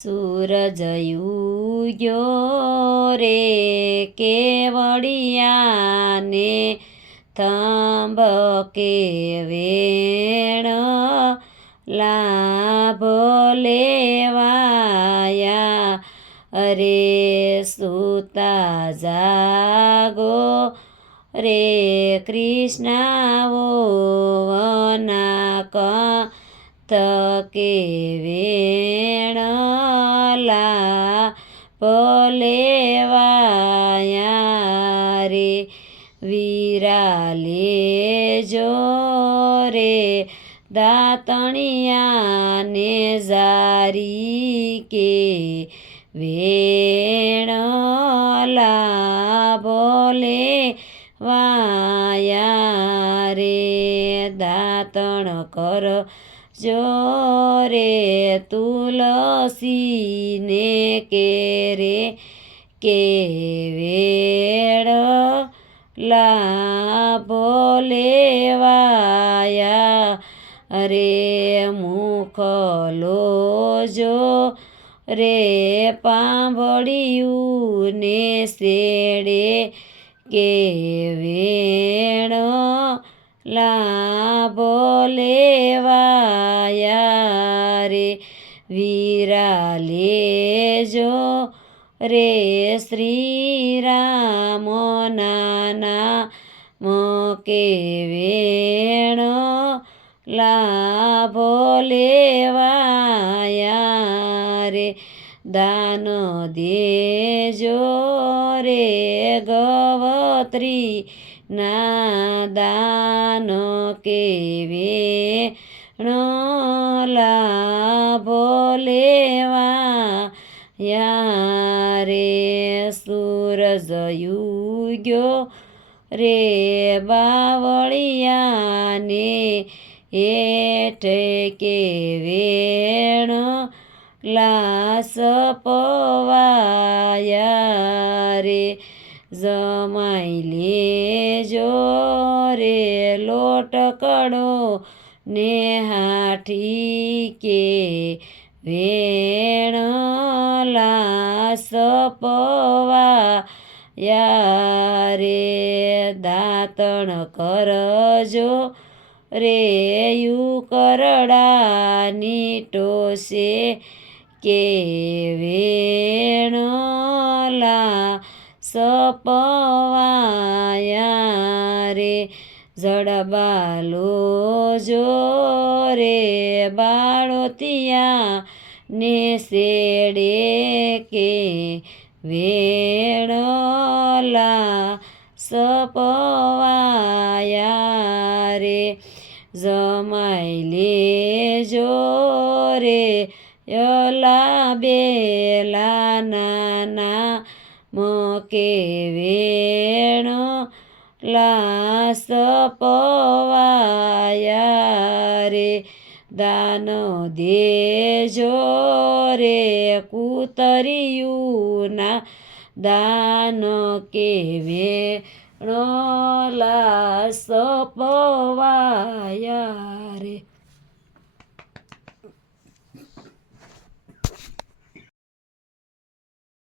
સૂરજ ઉગ્યો રે કેવડિયાને તંબકે વેણ લાભો લેવાયા અરે સૂતા જાગો રે કૃષ્ણાવો વના તકે વેણ લાભો લેવાયા રે વિરાલે જો રે દાતણિયાને જારી કે વેણ લાભો લેવાયા રે દાતણ કર જો રે તુલસીને કેરે કે વેળ લાભો લેવાયા અરે મુખલો જો રે પાંભળિયું ને શેડે કે વેણ લાભો લેવાયા રે વિરાલે જો રે શ્રીરામ નામ કે વેણ લાભો લેવાયા રે દાન દેજો રે ગવત્રી ના દાન કે વેણ લાભો લેવાયા રે સૂરજ ઉગ્યો રે બાવળિયાને હેઠે કે વેણ લાસ પવાયા રે જમાઈ લેજો રે લોટકડો ને હાઠી કે વેણ લાસ પવાયા રે દાતણ કરજો રે કરડાની ટોસે કે વેણ લાસ પવાયા રે જડબાલો જો રે બાળોતિયા ને શેડે કે વેણ લાસ પવાયા રે જમાઈ લેજો રે યલા બેલા નાના કે વેણ લાસ પવાયા રે દાન દેજો રે કૂતરિયુના દાન કે વેણ લાસ પવાયા રે